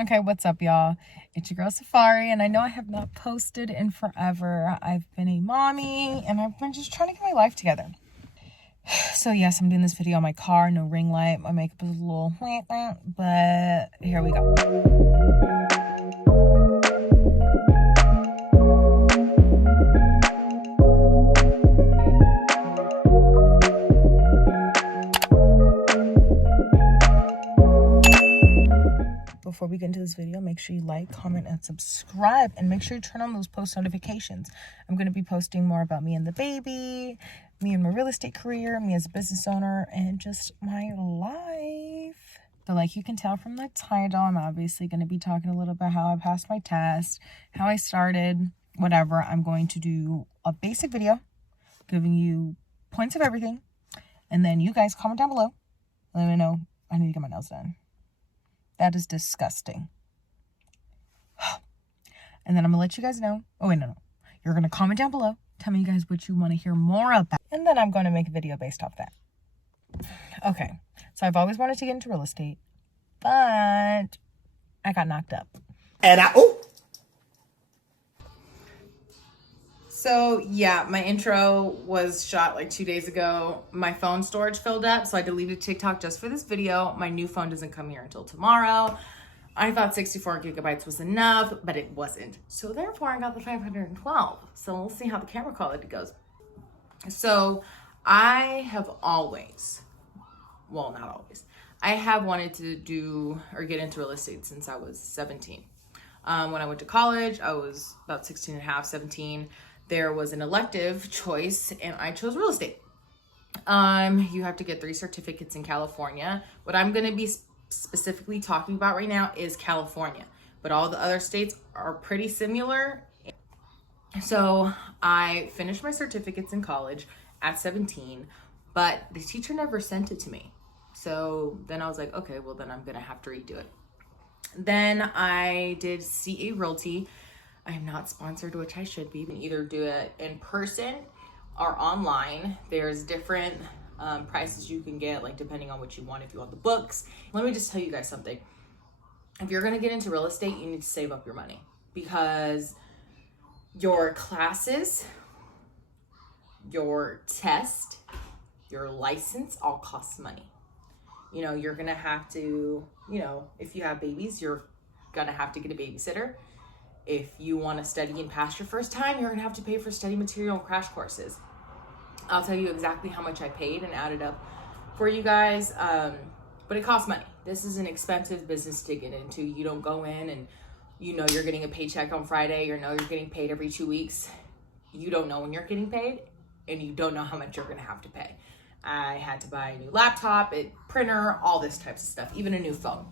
Okay, what's up, y'all? It's your girl Safari, and I know I have not posted in forever. I've been a mommy, and I've been just trying to get my life together. So yes, I'm doing this video on my car, no ring light. My makeup is a little but here we go. Before we get into this video, make sure you like, comment, and subscribe, and make sure you turn on those post notifications. I'm going to be posting more about me and the baby, me and my real estate career, me as a business owner, and just my life. So like you can tell from the title, I'm obviously going to be talking a little about how I passed my test, how I started, whatever. I'm going to do a basic video giving you points of everything, and then you guys comment down below. Let me know. I need to get my nails done. That is disgusting. And then I'm gonna let you guys know. Oh, wait, no. You're gonna comment down below. Tell me, you guys, what you want to hear more about. And then I'm gonna make a video based off that. Okay. So I've always wanted to get into real estate, but I got knocked up. So yeah, my intro was shot like 2 days ago. My phone storage filled up, so I deleted TikTok just for this video. My new phone doesn't come here until tomorrow. I thought 64 gigabytes was enough, but it wasn't. So therefore I got the 512. So we'll see how the camera quality goes. So I have always, well, not always, I have wanted to do or get into real estate since I was 17. When I went to college, I was about 16 and a half, 17. There was an elective choice and I chose real estate. You have to get 3 certificates in California. What I'm going to be specifically talking about right now is California, but all the other states are pretty similar. So I finished my certificates in college at 17, but the teacher never sent it to me. So then I was like, okay, well then I'm going to have to redo it. Then I did CA Realty. I am not sponsored, which I should be. You can either do it in person or online. There's different prices you can get, like depending on what you want. If you want the books, let me just tell you guys something. If you're gonna get into real estate, you need to save up your money because your classes, your test, your license all costs money. You know, you're gonna have to, if you have babies, you're gonna have to get a babysitter. If you want to study and pass your first time, you're gonna have to pay for study material and crash courses. I'll tell you exactly how much I paid and added up for you guys, but it costs money. This is an expensive business to get into. You don't go in and you're getting a paycheck on Friday, you're getting paid every 2 weeks. You don't know when you're getting paid, and you don't know how much you're gonna have to pay. I had to buy a new laptop, a printer, all this types of stuff, even a new phone.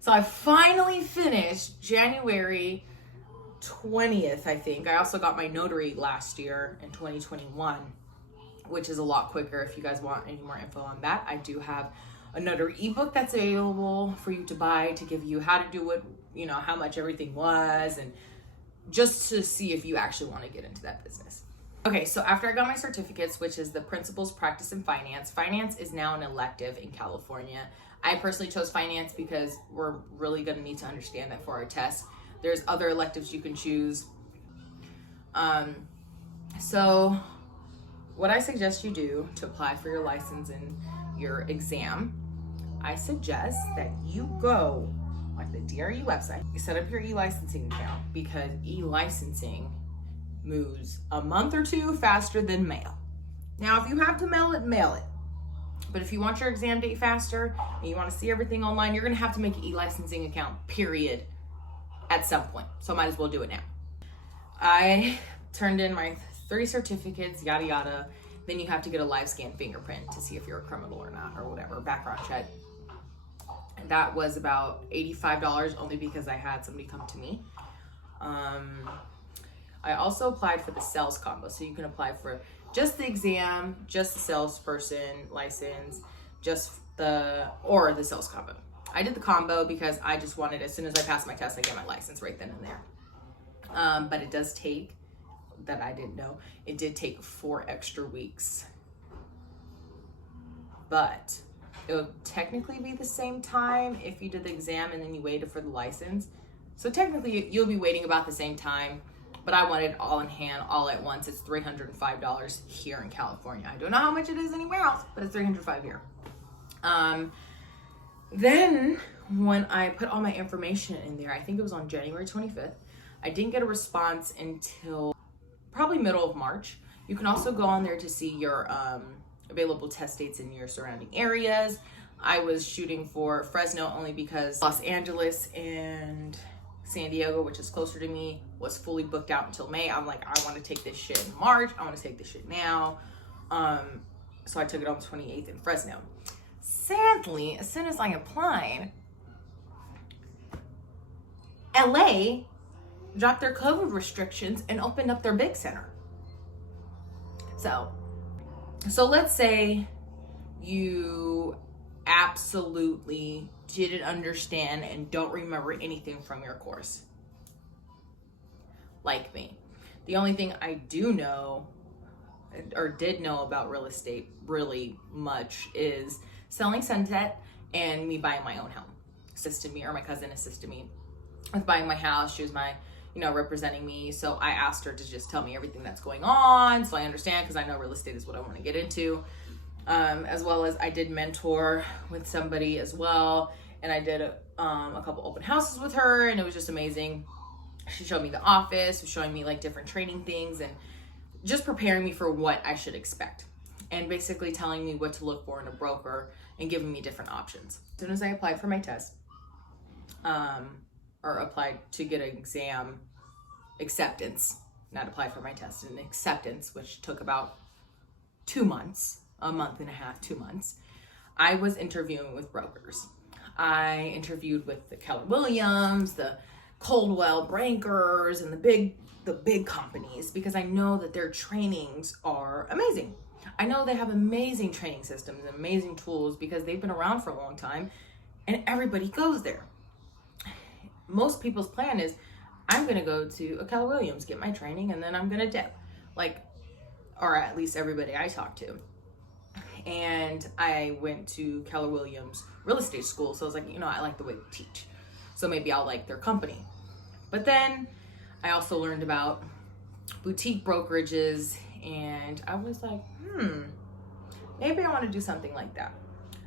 So I finally finished January 20th, I think. I also got my Notary last year in 2021, which is a lot quicker. If you guys want any more info on that, I do have a Notary ebook that's available for you to buy to give you how to do it, how much everything was, and just to see if you actually want to get into that business. Okay, so after I got my certificates, which is the Principles Practice in Finance, finance is now an elective in California. I personally chose finance because we're really going to need to understand that for our test. There's other electives you can choose. So what I suggest you do to apply for your license and your exam, I suggest that you go on the DRE website, you set up your e-licensing account because e-licensing moves a month or 2 faster than mail. Now, if you have to mail it, mail it. But if you want your exam date faster and you want to see everything online, you're going to have to make an e-licensing account, period, at some point. So might as well do it now. I turned in my 3 certificates, yada yada. Then you have to get a live scan fingerprint to see if you're a criminal or not, or whatever, background check. And that was about $85 only because I had somebody come to me. I also applied for the sales combo. So you can apply for just the exam, just the salesperson license, or the sales combo. I did the combo because I just wanted, as soon as I passed my test, I get my license right then and there. But it does take, that I didn't know, it did take 4 extra weeks. But it would technically be the same time if you did the exam and then you waited for the license. So technically you'll be waiting about the same time, but I wanted all in hand, all at once. It's $305 here in California. I don't know how much it is anywhere else, but it's $305 here. Then when I put all my information in there, I think it was on January 25th, I didn't get a response until probably middle of March. You can also go on there to see your available test dates in your surrounding areas. I was shooting for Fresno only because Los Angeles and San Diego, which is closer to me, was fully booked out until May. I'm like, I want to take this shit in March. I want to take this shit now. So I took it on the 28th in Fresno. Sadly, as soon as I applied, LA dropped their COVID restrictions and opened up their big center. So let's say you absolutely didn't understand and don't remember anything from your course. Like me. The only thing I do know or did know about real estate really much is selling Sunset and me buying my own home. Assisted me, or my cousin assisted me with buying my house. She was my, representing me. So I asked her to just tell me everything that's going on so I understand, because I know real estate is what I want to get into. As well as I did mentor with somebody as well. And I did a couple open houses with her, and it was just amazing. She showed me the office, was showing me like different training things and just preparing me for what I should expect. And basically telling me what to look for in a broker and giving me different options. As soon as I applied for my test, or applied to get an exam acceptance, not applied for my test, an acceptance, which took about 2 months, a month and a half, 2 months, I was interviewing with brokers. I interviewed with the Keller Williams, the Coldwell Brankers, and the big companies, because I know that their trainings are amazing. I know they have amazing training systems and amazing tools because they've been around for a long time and everybody goes there. Most people's plan is, I'm going to go to a Keller Williams, get my training, and then I'm going to dip. Or at least everybody I talk to. And I went to Keller Williams real estate school. So I was like, I like the way they teach. So maybe I'll like their company. But then I also learned about boutique brokerages, and I was like, maybe I want to do something like that.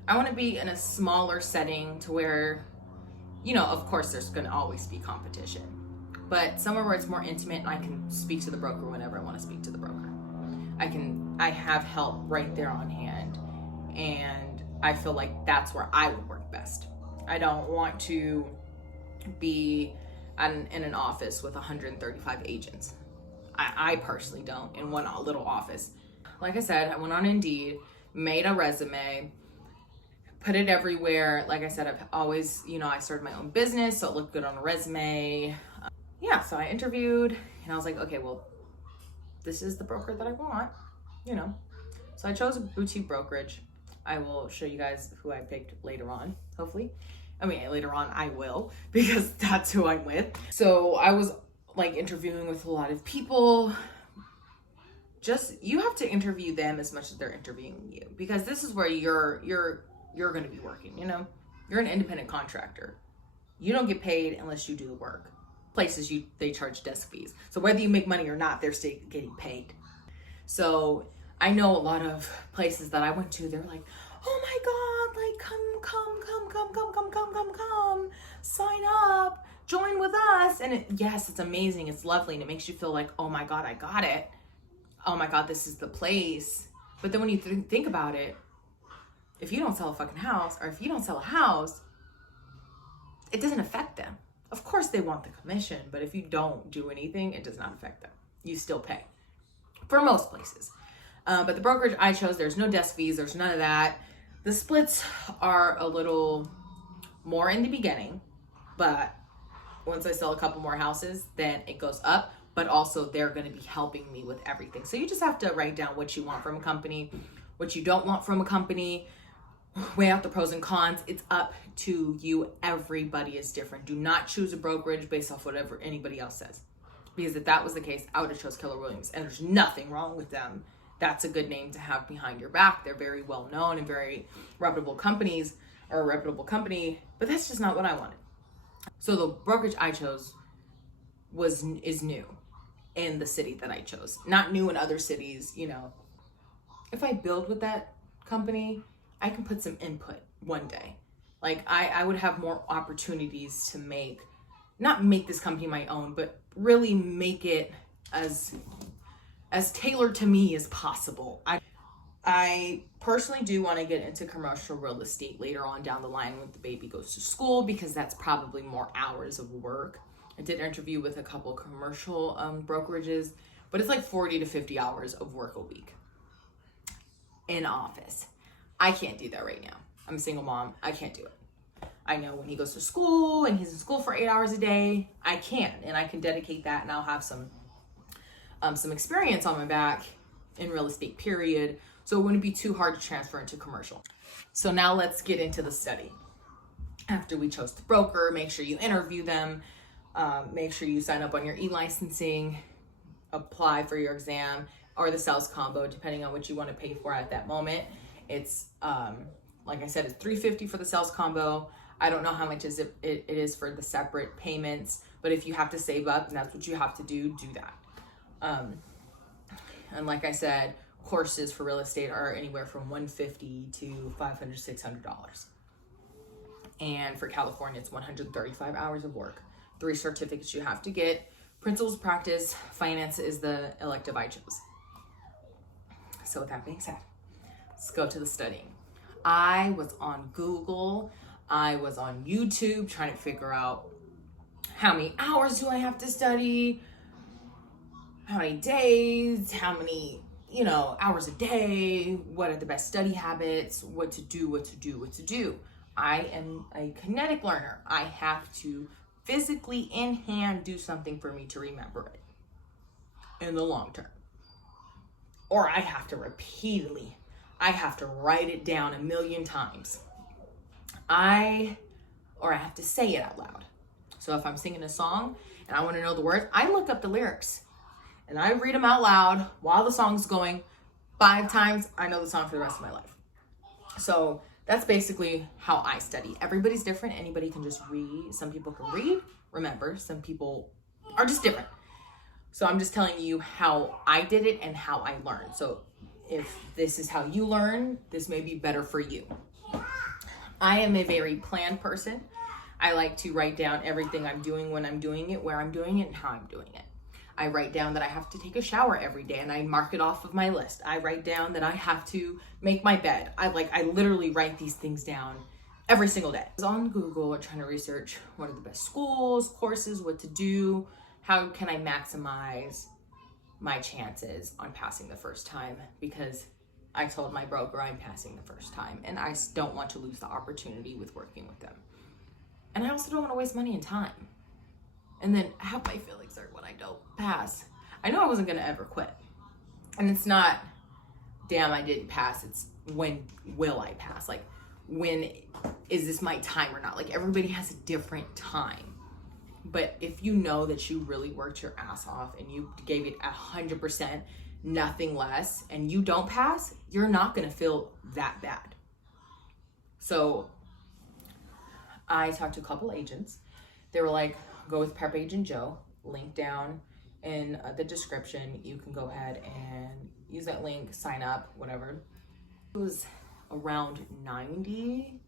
I want to be in a smaller setting to where, of course there's going to always be competition, but somewhere where it's more intimate and I can speak to the broker whenever I want to speak to the broker. I have help right there on hand, and I feel like that's where I would work best. I don't want to be in an office with 135 agents. I personally don't, in one little office. Like I said, I went on Indeed, made a resume, put it everywhere. Like I said, I've always, I started my own business, so it looked good on a resume. So I interviewed, and I was like, okay, well, this is the broker that I want, So I chose a boutique brokerage. I will show you guys who I picked later on, hopefully. Later on I will, because that's who I'm with. So I was interviewing with a lot of people. You have to interview them as much as they're interviewing you, because this is where you're going to be working, You're an independent contractor. You don't get paid unless you do the work. Places they charge desk fees. So whether you make money or not, they're still getting paid. So I know a lot of places that I went to, they're like, oh my God, come, sign up, join with us. And yes, it's amazing. It's lovely. And it makes you feel like, oh my God, I got it. Oh my God, this is the place. But then when you think about it, if you don't sell a fucking house, or if you don't sell a house, it doesn't affect them. Of course they want the commission, but if you don't do anything, it does not affect them. You still pay for most places. But the brokerage I chose, there's no desk fees. There's none of that. The splits are a little more in the beginning, but once I sell a couple more houses, then it goes up. But also they're going to be helping me with everything. So you just have to write down what you want from a company, what you don't want from a company, weigh out the pros and cons. It's up to you. Everybody is different. Do not choose a brokerage based off whatever anybody else says. Because if that was the case, I would have chose Keller Williams. And there's nothing wrong with them. that's a good name to have behind your back. They're very well known and very reputable companies, or a reputable company, but that's just not what I wanted. So the brokerage I chose is new in the city that I chose, not new in other cities. You know, if I build with that company, I can put some input one day. Like I would have more opportunities to not make this company my own, but really make it as tailored to me as possible. I personally do want to get into commercial real estate later on down the line when the baby goes to school, because that's probably more hours of work. I did an interview with a couple of commercial brokerages, but it's like 40 to 50 hours of work a week in office. I can't do that right now. I'm a single mom. I can't do it. I know when he goes to school and he's in school for 8 hours a day, I can, and I can dedicate that, and I'll have some experience on my back in real estate, period. So it wouldn't be too hard to transfer into commercial. So now let's get into the study. After we chose the broker, make sure you interview them. Make sure you sign up on your e-licensing, apply for your exam or the sales combo, depending on what you want to pay for at that moment. It's, like I said, it's $350 for the sales combo. I don't know how much it is for the separate payments, but if you have to save up and that's what you have to do that. And like I said, courses for real estate are anywhere from $150 to $500, $600. And for California, it's 135 hours of work. 3 certificates you have to get. Principles of practice, finance is the elective I chose. So with that being said, let's go to the studying. I was on Google, I was on YouTube trying to figure out how many hours do I have to study, how many days, how many, hours a day, what are the best study habits, what to do. I am a kinetic learner. I have to physically in hand do something for me to remember it in the long term. Or I have to write it down 1,000,000 times. Or I have to say it out loud. So if I'm singing a song and I want to know the words, I look up the lyrics and I read them out loud while the song's going 5 times. I know the song for the rest of my life. So that's basically how I study. Everybody's different. Anybody can just read. Some people can read, remember. Some people are just different. So I'm just telling you how I did it and how I learned. So if this is how you learn, this may be better for you. I am a very planned person. I like to write down everything I'm doing, when I'm doing it, where I'm doing it, and how I'm doing it. I write down that I have to take a shower every day and I mark it off of my list. I write down that I have to make my bed. I literally write these things down every single day. I was on Google trying to research what are the best schools, courses, what to do, how can I maximize my chances on passing the first time, because I told my broker I'm passing the first time and I don't want to lose the opportunity with working with them. And I also don't want to waste money and time. And then have my feelings hurt when I don't pass. I know I wasn't going to ever quit. And it's not, damn, I didn't pass. It's when will I pass? Like, when is this my time or not? Like, everybody has a different time. But if you know that you really worked your ass off and you gave it 100%, nothing less, and you don't pass, you're not going to feel that bad. So I talked to a couple agents. They were like, go with Prep Agent Joe. Link down in the description. You can go ahead and use that link, sign up, whatever. It was around $90,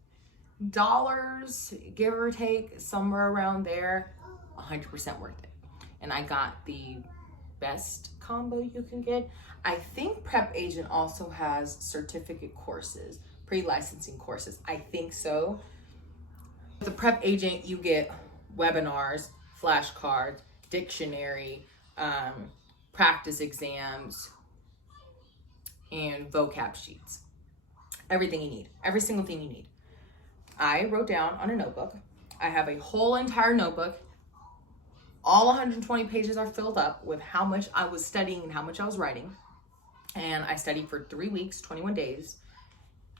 give or take, somewhere around there. 100% worth it. And I got the best combo you can get. I think Prep Agent also has certificate courses, pre-licensing courses. I think so. With the Prep Agent, you get webinars, flashcards, dictionary, practice exams, and vocab sheets. Everything you need, every single thing you need. I wrote down on a notebook. I have a whole entire notebook. All 120 pages are filled up with how much I was studying and how much I was writing. And I studied for 3 weeks, 21 days.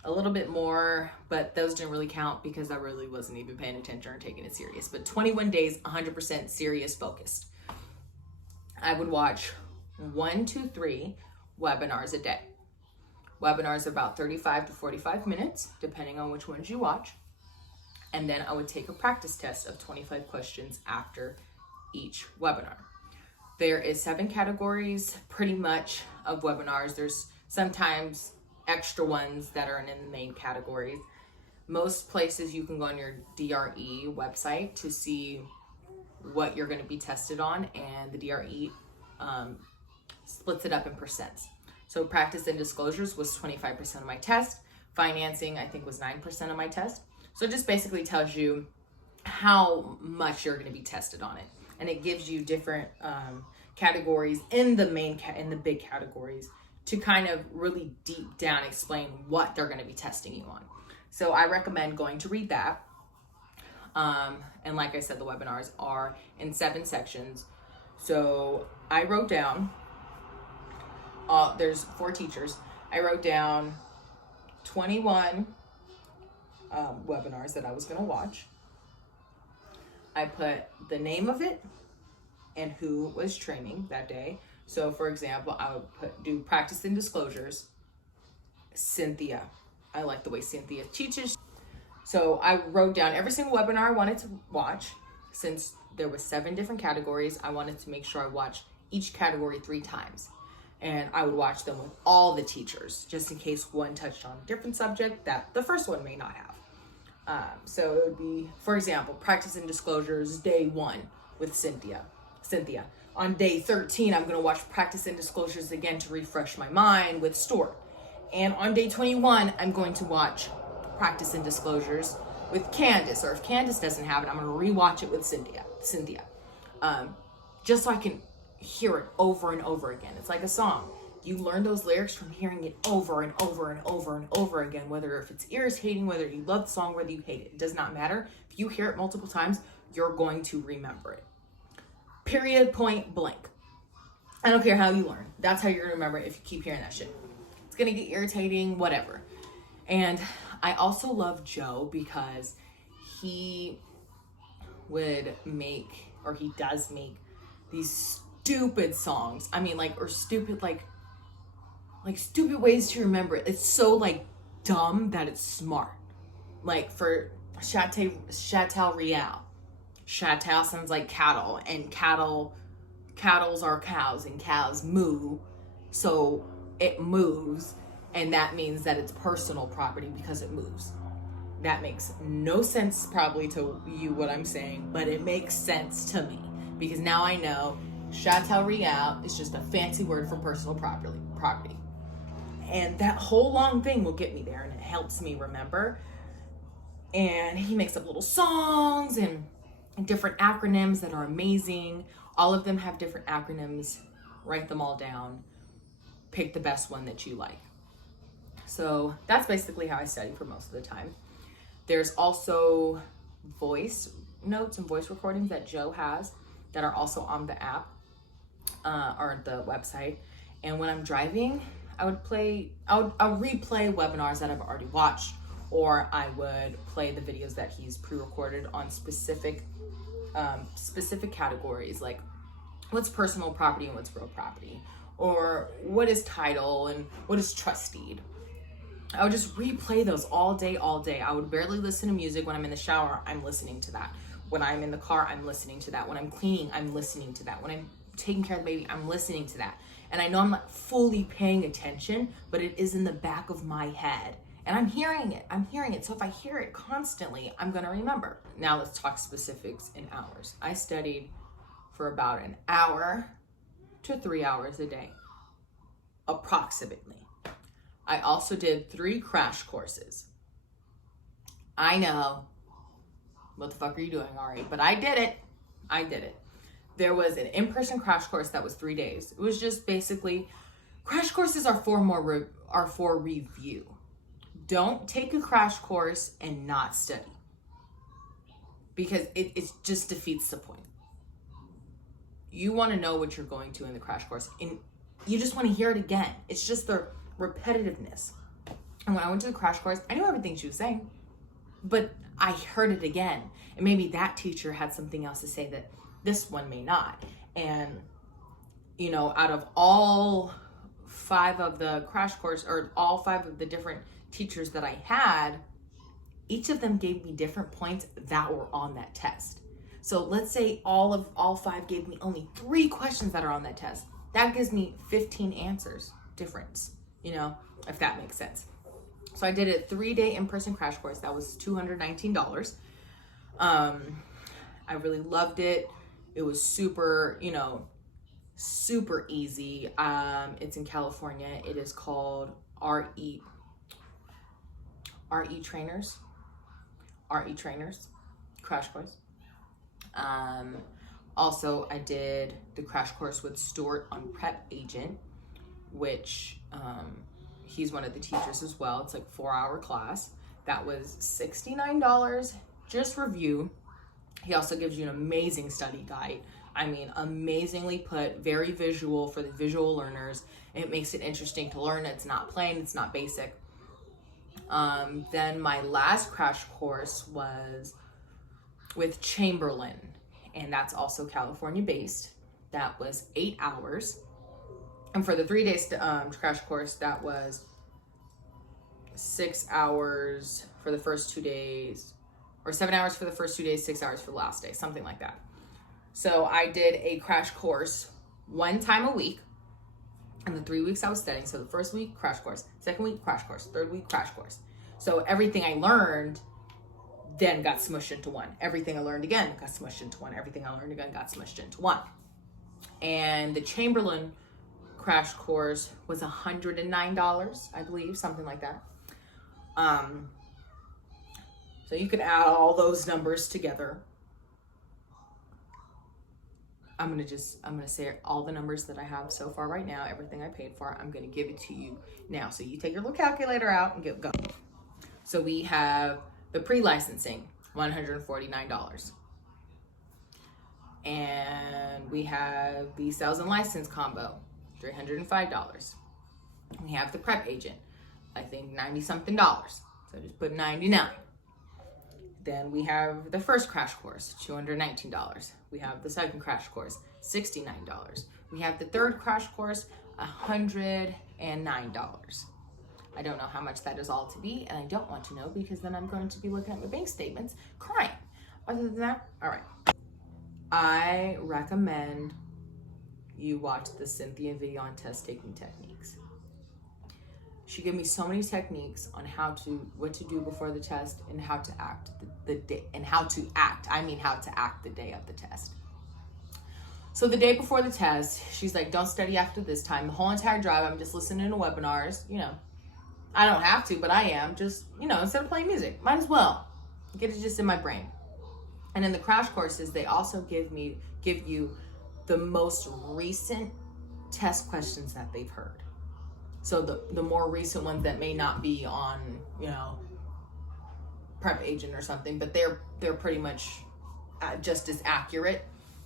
A little bit more, but those didn't really count because I really wasn't even paying attention or taking it serious. But 21 days, 100% serious focused. I would watch 1, 2, 3 webinars a day. Webinars are about 35 to 45 minutes, depending on which ones you watch. And then I would take a practice test of 25 questions after each webinar. There is 7 categories pretty much of webinars. There's sometimes extra ones that are in the main categories. Most places you can go on your DRE website to see what you're going to be tested on, and the DRE splits it up in percents. So practice and disclosures was 25% of my test. Financing, I think, was 9% of my test. So it just basically tells you how much you're going to be tested on it. And it gives you different categories in the big categories to kind of really deep down explain what they're going to be testing you on. So I recommend going to read that. And like I said, the webinars are in 7 sections. So I wrote down, there's 4 teachers. I wrote down 21 webinars that I was going to watch. I put the name of it and who was training that day. So for example, I would do practice and disclosures, Cynthia. I like the way Cynthia teaches. So I wrote down every single webinar I wanted to watch. Since there was 7 different categories, I wanted to make sure I watched each category 3 times. And I would watch them with all the teachers, just in case one touched on a different subject that the first one may not have. So it would be, for example, practice and disclosures, day 1 with Cynthia. On day 13, I'm going to watch practice and disclosures again to refresh my mind with Stuart. And on day 21, I'm going to watch practice and disclosures with Candace. Or if Candace doesn't have it, I'm going to rewatch it with Cynthia. Just so I can hear it over and over again. It's like a song. You learn those lyrics from hearing it over and over and over and over again, whether if it's irritating, whether you love the song, whether you hate it. It does not matter. If you hear it multiple times, you're going to remember it. Period, point blank. I don't care how you learn. That's how you're going to remember it if you keep hearing that shit. It's going to get irritating, whatever. And I also love Joe because he would make, or he does make, these stupid songs. I mean, stupid ways to remember it. It's so dumb that it's smart. Like for Chateau Real. Chateau sounds like cattle, and cattles are cows, and cows moo. So it moves, and that means that it's personal property because it moves. That makes no sense probably to you what I'm saying, but it makes sense to me because now I know Chateau Real is just a fancy word for personal property. And that whole long thing will get me there, and it helps me remember. And he makes up little songs and different acronyms that are amazing. All of them have different acronyms. Write them all down. Pick the best one that you like. So that's basically how I study for most of the time. There's also voice notes and voice recordings that Joe has that are also on the app or the website. And when I'm driving, I'll replay webinars that I've already watched, or I would play the videos that he's pre-recorded on specific categories, like what's personal property and what's real property, or what is title and what is trust deed. I would just replay those all day. I would barely listen to music. When I'm in the shower, I'm listening to that. When I'm in the car, I'm listening to that. When I'm cleaning, I'm listening to that. When I'm taking care of the baby, I'm listening to that. And I know I'm not fully paying attention, but it is in the back of my head. And I'm hearing it. So if I hear it constantly, I'm going to remember. Now let's talk specifics in hours. I studied for about an hour to 3 hours a day, approximately. I also did 3 crash courses. I know. What the fuck are you doing, Ari? But I did it. There was an in-person crash course that was 3 days. It was just basically, crash courses are for review. Don't take a crash course and not study, because it just defeats the point. You want to know what you're going to in the crash course, and you just want to hear it again. It's just the repetitiveness. And when I went to the crash course, I knew everything she was saying, but I heard it again, and maybe that teacher had something else to say that this one may not. And out of all 5 of the crash course, or all 5 of the different teachers that I had, each of them gave me different points that were on that test. So let's say all 5 gave me only 3 questions that are on that test. That gives me 15 answers difference, if that makes sense. So I did a 3-day in-person crash course. That was $219. I really loved it. It was super, super easy. It's in California. It is called RE Trainers crash course. Also, I did the crash course with Stuart on Prep Agent, which he's one of the teachers as well. It's like a 4-hour class. That was $69, just review. He also gives you an amazing study guide. I mean, amazingly put, very visual for the visual learners. It makes it interesting to learn. It's not plain, it's not basic. Then my last crash course was with Chamberlain, and that's also California based. That was 8 hours. And for the 3 days crash course, that was 6 hours for the first 2 days, or 7 hours for the first 2 days, 6 hours for the last day, something like that. So I did a crash course 1 time a week in the 3 weeks I was studying. So the first week, crash course, second week, crash course, third week, crash course. So everything I learned then got smushed into one. Everything I learned again got smushed into one. Everything I learned again got smushed into one. And the Chamberlain crash course was $109, I believe, something like that. So you could add all those numbers together. I'm gonna say all the numbers that I have so far right now, everything I paid for, I'm gonna give it to you now. So you take your little calculator out and go. So we have the pre-licensing, $149. And we have the sales and license combo, $305. We have the prep agent, I think $90-something. So just put 99. Then we have the first crash course, $219. We have the second crash course, $69. We have the third crash course, $109. I don't know how much that is all to be, and I don't want to know because then I'm going to be looking at my bank statements crying. Other than that, all right. I recommend you watch the Cynthia video on test taking techniques. She gave me so many techniques on what to do before the test and how to act the day, and how to act the day of the test. So the day before the test, she's like, don't study after this time. The whole entire drive, I'm just listening to webinars. I don't have to, but I am. Just, instead of playing music, might as well get it just in my brain. And in the crash courses, they also give you the most recent test questions that they've heard. So the more recent ones that may not be on, prep agent or something, but they're pretty much just as accurate.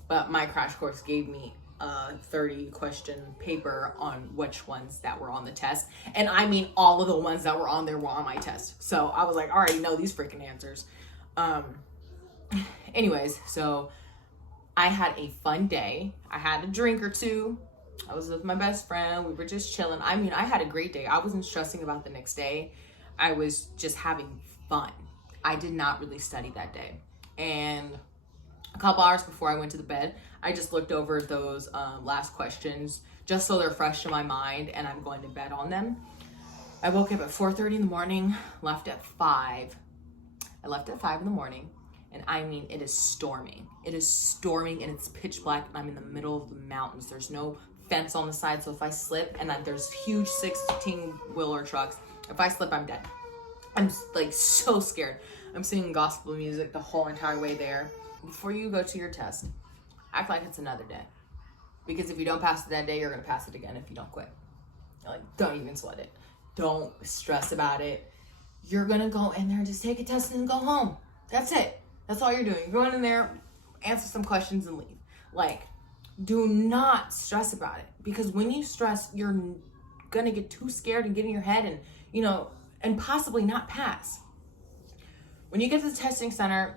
But my crash course gave me a 30 question paper on which ones that were on the test. And I mean, all of the ones that were on there were on my test. So I was like, I already know these freaking answers. Anyways, so I had a fun day. I had a drink or two. I was with my best friend. We were just chilling. I mean, I had a great day. I wasn't stressing about the next day. I was just having fun. I did not really study that day. And a couple hours before I went to the bed, I just looked over those last questions just so they're fresh in my mind and I'm going to bed on them. I woke up at 4:30 in the morning, left at 5. I left at 5 in the morning, and I mean, it is storming. It is storming and it's pitch black, and I'm in the middle of the mountains. There's no fence on the side, so if I slip, and there's huge 16-wheeler trucks, if I slip, I'm dead. I'm like so scared. I'm singing gospel music the whole entire way there. Before you go to your test, act like it's another day. Because if you don't pass it that day, you're gonna pass it again if you don't quit. Like, don't even sweat it. Don't stress about it. You're gonna go in there and just take a test and go home. That's it. That's all you're doing. You're going in there, answer some questions and leave. Like, do not stress about it. Because when you stress, you're gonna get too scared and get in your head and, and possibly not pass. When you get to the testing center,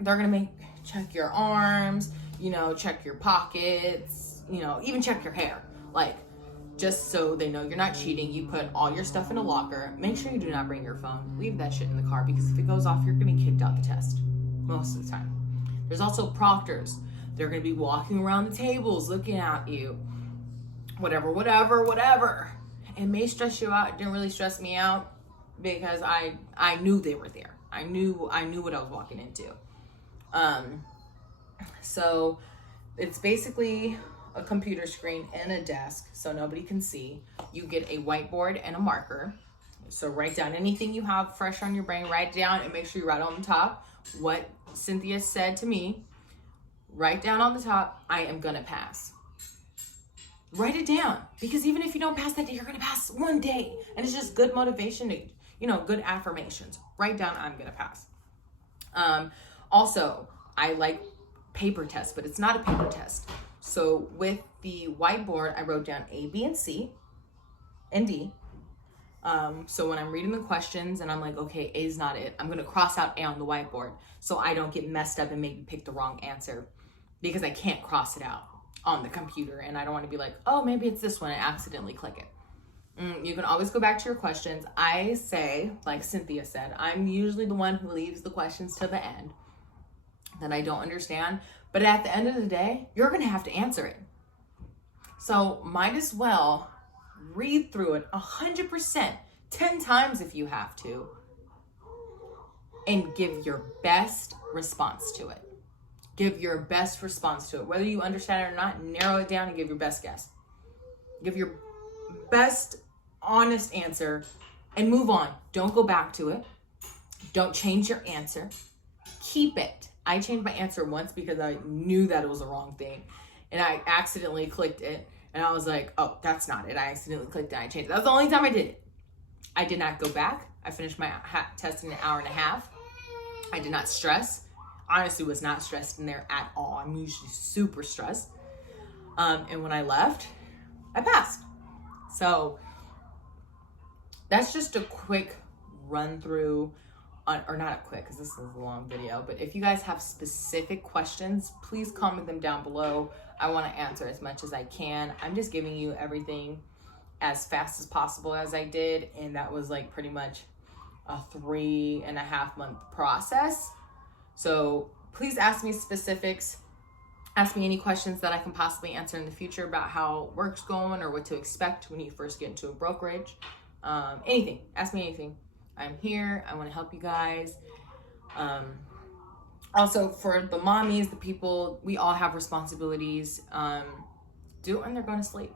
they're gonna check your arms, check your pockets, even check your hair. Like, just so they know you're not cheating, you put all your stuff in a locker. Make sure you do not bring your phone. Leave that shit in the car, because if it goes off, you're gonna be kicked out the test most of the time. There's also proctors. They're gonna be walking around the tables looking at you. Whatever. It may stress you out. It didn't really stress me out because I knew they were there. I knew what I was walking into. So it's basically a computer screen and a desk so nobody can see. You get a whiteboard and a marker. So write down anything you have fresh on your brain, write it down, and make sure you write on the top what Cynthia said to me. Write down on the top, I am gonna pass. Write it down, because even if you don't pass that day, you're gonna pass one day. And it's just good motivation to, good affirmations. Write down, I'm gonna pass. Also, I like paper tests, but it's not a paper test. So with the whiteboard, I wrote down A, B, and C, and D. So when I'm reading the questions and I'm like, okay, A is not it, I'm gonna cross out A on the whiteboard so I don't get messed up and maybe pick the wrong answer, because I can't cross it out on the computer, and I don't want to be like, oh, maybe it's this one, and accidentally click it. You can always go back to your questions. I say, like Cynthia said, I'm usually the one who leaves the questions to the end that I don't understand, but at the end of the day, you're gonna have to answer it. So might as well read through it 100%, 10 times if you have to, and give your best response to it. Give your best response to it. Whether you understand it or not, narrow it down and give your best guess. Give your best honest answer and move on. Don't go back to it. Don't change your answer. Keep it. I changed my answer once because I knew that it was the wrong thing, and I accidentally clicked it, and I was like, oh, that's not it. I accidentally clicked it and I changed it. That was the only time I did it. I did not go back. I finished my test in an hour and a half. I did not stress. Honestly, was not stressed in there at all. I'm usually super stressed. And when I left, I passed. So that's just a quick run through on, or not a quick, because this is a long video, but if you guys have specific questions, please comment them down below. I want to answer as much as I can. I'm just giving you everything as fast as possible as I did, and that was like pretty much a 3.5 month process. So please ask me specifics. Ask me any questions that I can possibly answer in the future about how work's going or what to expect when you first get into a brokerage. Anything. Ask me anything. I'm here. I want to help you guys. Also, for the mommies, the people, we all have responsibilities. Do it when they're going to sleep.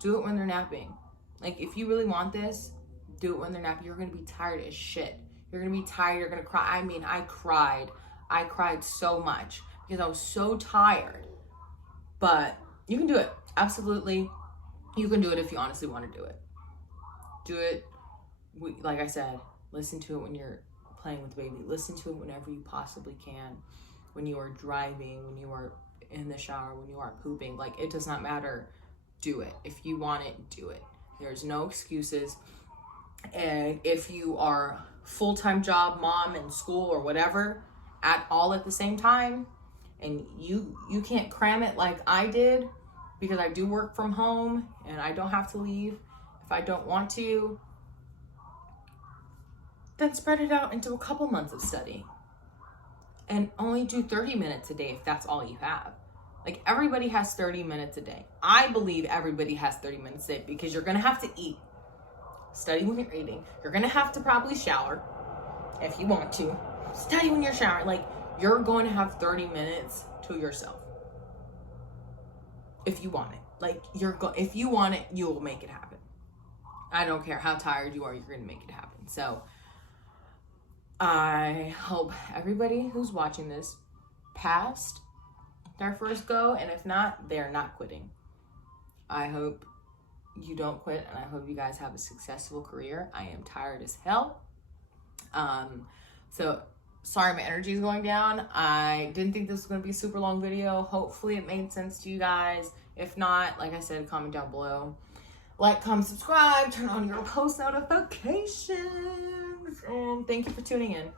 Do it when they're napping. Like, if you really want this, do it when they're napping. You're going to be tired as shit. You're going to be tired. You're going to cry. I mean, I cried. I cried so much because I was so tired. But you can do it. Absolutely. You can do it if you honestly want to do it. Do it. Like I said, listen to it when you're playing with the baby. Listen to it whenever you possibly can. When you are driving, when you are in the shower, when you are pooping. Like, it does not matter. Do it. If you want it, do it. There's no excuses. And if you are full-time job, mom, and school or whatever, at the same time, and you can't cram it like I did, because I do work from home and I don't have to leave if I don't want to, then spread it out into a couple months of study and only do 30 minutes a day if that's all you have. Like, everybody has 30 minutes a day. I believe everybody has 30 minutes a day, because you're gonna have to eat. Study when you're eating. You're gonna have to probably shower if you want to. Study when you're showering. Like, you're going to have 30 minutes to yourself if you want it. Like, if you want it, you will make it happen. I don't care how tired you are, you're going to make it happen. So I hope everybody who's watching this passed their first go, and if not, they're not quitting. I hope you don't quit, and I hope you guys have a successful career. I am tired as hell. So sorry my energy is going down. I didn't think this was going to be a super long video. Hopefully it made sense to you guys. If not, like I said, comment down below. Like, comment, subscribe, turn on your post notifications. And thank you for tuning in.